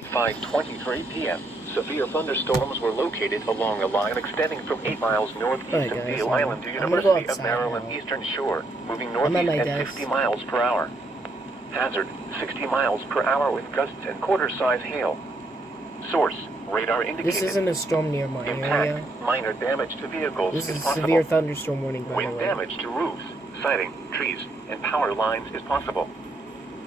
At 5:23 p.m., severe thunderstorms were located along a line extending from 8 miles northeast of Deal Island to University of Maryland Eastern Shore, moving northeast at 50 miles per hour. Hazard, 60 miles per hour with gusts and quarter-size hail. Source, radar indicated. This isn't a storm near my area. Minor damage to vehicles This is possible. severe thunderstorm warning, by the way. Wind damage to roofs, siding, trees, and power lines is possible.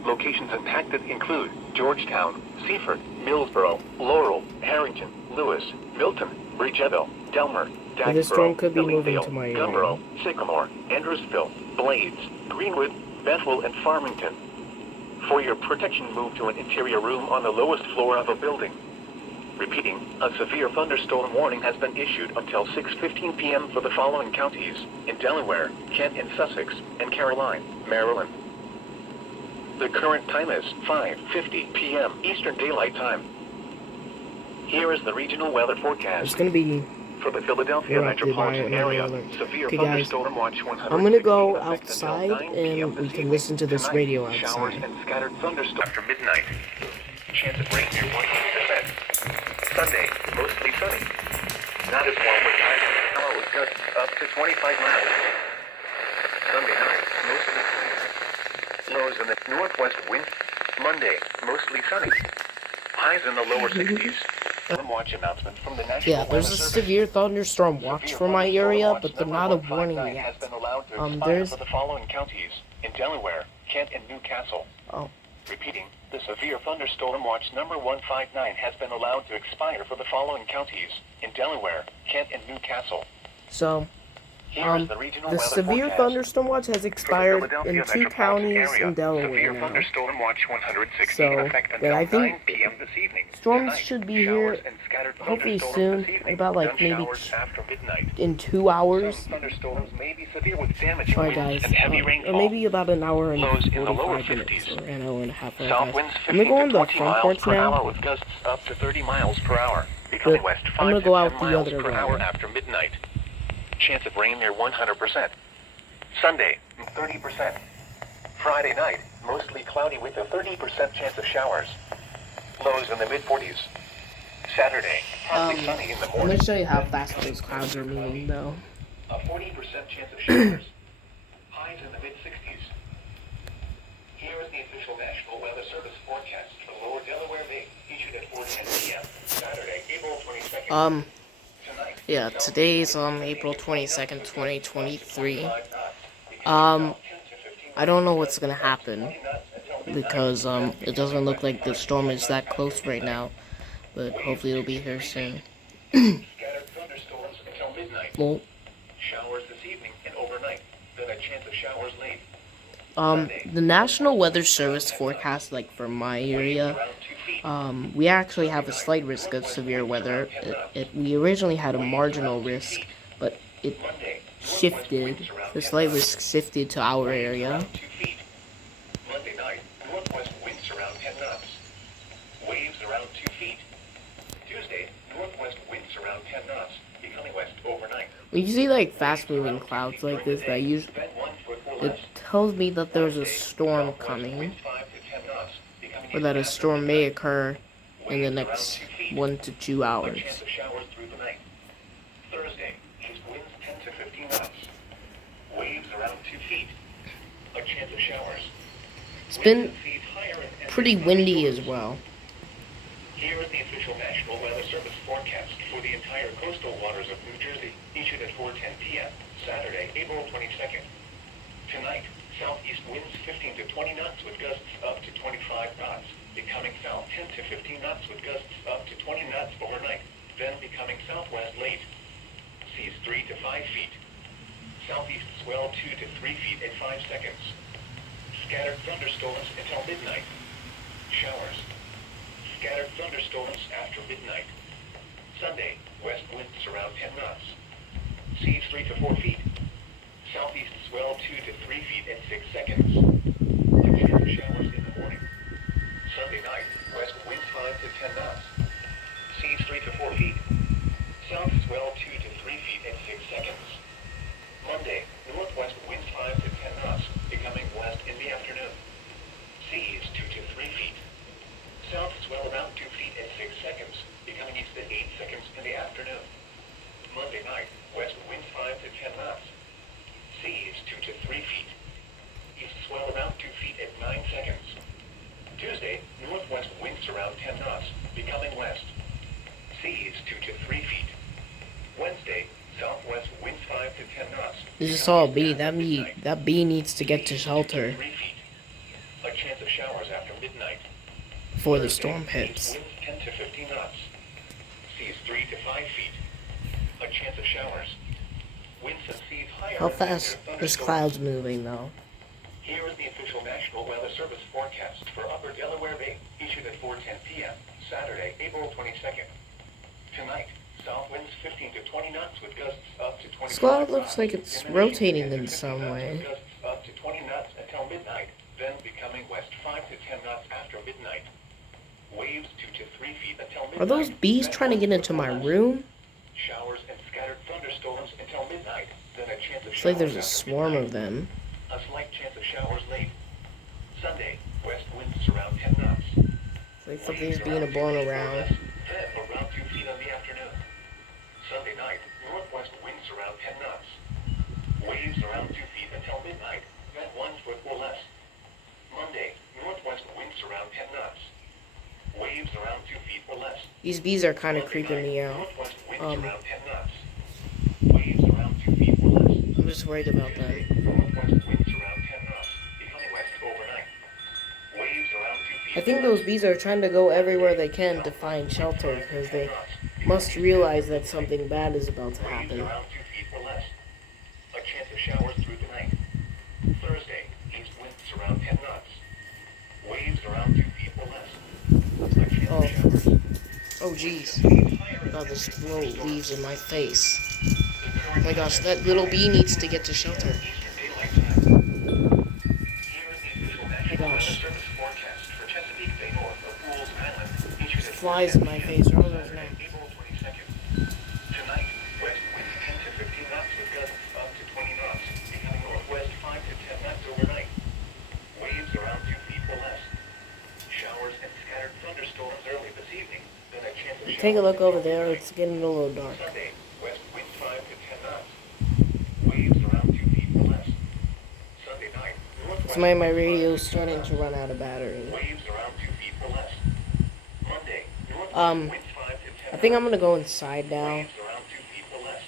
Locations impacted include Georgetown, Seaford, Millsboro, Laurel, Harrington, Lewis, Milton, Bridgeville, Delmer, Dagsboro, this storm could be moving to my area. Gumboro, Sycamore, Andrewsville, Blades, Greenwood, Bethel, and Farmington. For your protection, move to an interior room on the lowest floor of a building. Repeating, a severe thunderstorm warning has been issued until 6:15 p.m. for the following counties in Delaware, Kent and Sussex, and Caroline, Maryland. The current time is 5:50 p.m. Eastern Daylight Time. Here is the regional weather forecast. It's going to be for the Philadelphia metropolitan area. Severe thunderstorm watch 100. I'm going to go outside and we can listen to this radio outside. Showers and scattered thunderstorms after midnight. Chance of rain near 100%. Sunday, mostly sunny. Not as warm with highs and power with gusts up to 25 miles. Sunday night, mostly sunny. Lows in the northwest wind. Monday, mostly sunny. Highs in the lower 60s. Watch announcement from the National Yeah, there's a severe thunderstorm watch for my area, but they're not a warning yet. There's for the following counties in Delaware, Kent, and Newcastle. Oh. Repeating, the severe thunderstorm watch number 159 has been allowed to expire for the following counties in Delaware, Kent, and Newcastle. So, the severe thunderstorm watch has expired in 2 counties in Delaware now. Thunderstorm watch 116 So, until I think 9 p.m. this evening. storms should be here hopefully soon, about like maybe in 2 hours. Alright guys, or maybe about an hour and 45 minutes, or an hour and a half. I'm gonna go on the front porch now, with gusts up to 30 miles per hour. but I'm gonna go out the other way. After midnight. Chance of rain near 100%. Sunday, 30%. Friday night, mostly cloudy with a 30% chance of showers. Lows in the mid-40s. Saturday, partly sunny in the morning. I'm gonna show you how fast those clouds are moving, though. A 40% chance of showers. Highs in the mid-60s. Here is the official National Weather Service forecast for Lower Delaware Bay, issued at 4:10 p.m. Saturday, April 22nd. Yeah, today's April 22nd, 2023. I don't know what's gonna happen because it doesn't look like the storm is that close right now, but hopefully it'll be here soon. Well, showers this evening and overnight. Then a chance of showers late. The National Weather Service forecast, like for my area, we actually have a slight risk of severe weather. We originally had a marginal risk, but it shifted. The slight risk shifted to our area. Monday night, northwest winds around 10 knots. Waves around 2 feet. Tuesday, northwest winds around 10 knots, becoming west overnight. When you see like fast-moving clouds like this, it tells me that there's a storm coming, or that a storm may occur in the next 1 to 2 hours. Thursday, winds 10 to 15 knots. Waves around 2 feet. A chance of showers. It's been pretty windy as well. Here is the official National Weather Service forecast for the entire coastal waters of New Jersey, issued at 4:10 p.m. Saturday, April 22nd. Tonight, southeast winds 15 to 20 knots with gusts up to 25 knots, becoming south 10 to 15 knots with gusts up to 20 knots overnight, then becoming southwest late. Seas 3 to 5 feet. Southeast swell 2 to 3 feet in 5 seconds. Scattered thunderstorms until midnight. Showers. Scattered thunderstorms after midnight. Sunday, west winds around 10 knots. Seas 3 to 4 feet. Southeast swell 2 to 3 feet in 6 seconds. A chance of showers in the morning. Sunday night, west winds 5 to 10 knots. Seas 3 to 4 feet. South swell 2 to 3 feet in 6 seconds. Monday, northwest winds 5 to 10 knots, becoming west in the afternoon. Seas 2 to 3 feet. South swell about 2 feet saw a bee. That bee needs to get to shelter 3 feet. A chance of showers after midnight. before the storm hits. Winds 10 to 15 knots. Seas 3 to 5 feet. A chance of showers. Winds and seas higher. How fast this cloud's moving, though? Here is the official National Weather Service forecast for Upper Delaware Bay, issued at 4:10 p.m. Saturday, April 22nd. Tonight, south winds 15 to 20 knots with gusts up to 20. This cloud looks like it's rotating in some way. Gusts up to 20 knots until midnight, then becoming west 5 to 10 knots after midnight. Waves 2 to 3 feet until midnight. Are those bees trying to get into my room? Showers and scattered thunderstorms until midnight, then a chance of It's like there's showers a after swarm midnight. of them. A slight chance of showers late. Sunday, west winds around 10 knots. It's like something's being blown around. Then around 2 feet in the afternoon. Sunday night, northwest winds around 10 knots. Waves around 2 feet until midnight, then 1 foot or less. Monday, northwest winds around 10 knots. Waves around 2 feet or less. These bees are kind of creeping me out. Northwest winds around 10 knots. Waves around 2 feet or less. I'm just worried about them. Northwest winds around 10 knots, becoming west overnight. Waves around 2 feet. I think those bees are trying to go everywhere they can to find shelter because they must realize that something bad is about to Waves happen. around 2 feet or less. A chance of showers through the night. Thursday, east winds around 10 knots. Waves around 2 feet or less. A chance Oh. of showers. Oh jeez. God, this little leaves in my face. Oh my gosh, that little bee needs to get to shelter. Eastern Daylight Time. Here is the official National Weather gosh. Service forecast for Chesapeake Bay north of Pools Island. Issued at Flies in my face. What are those now? April 22nd. Tonight, west winds 10 to 15 knots with gusts up to 20 knots, becoming northwest 5 to 10 knots overnight. Waves around 2 feet or less. Showers and scattered thunderstorms early this evening. Then a chance of showers. Take a look over there. It's getting a little dark. Sunday, west winds 5 to 10 knots. Waves around 2 feet or less. Sunday night, northwest. So my radio's starting to run out of battery. Waves around 2 feet or less. Monday, northwest winds 5 to 10 I think I'm gonna go inside now. Waves around 2 feet or less.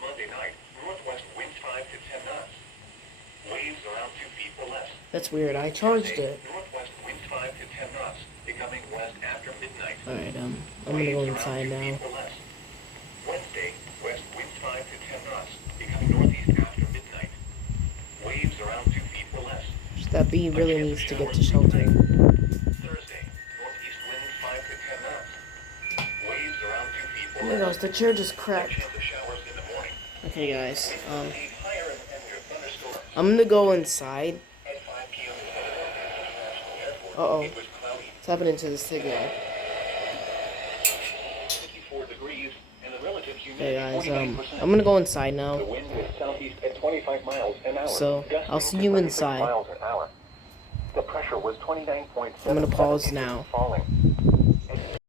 Monday night, northwest winds 5 to 10 knots. Waves around 2 feet or less. That's weird. I charged Tuesday, it. northwest winds 5 to 10 knots, becoming west after midnight. Alright, I'm gonna go inside now. Wednesday, west winds 5 to 10 knots, becoming northeast after midnight. Waves around 2 feet or less. That bee really needs to get to shelter. Thursday, northeast winds 5 to 10 knots. Waves around 2 feet Oh or my less. gosh, the chair just A cracked. chance of showers in the morning. Okay, guys. Seas higher and near thunderstorms. I'm gonna go inside. At 5 p.m. in Philadelphia International Airport, Uh-oh. it was cloudy. What's happening to the signal? 54 degrees, and the relative Hey humidity guys, 49%. I'm gonna go inside The now. wind is southeast at 25 miles an hour. So, gusting I'll see to you 36 inside. miles an hour. The pressure was 29.7. I'm gonna pause now. Falling.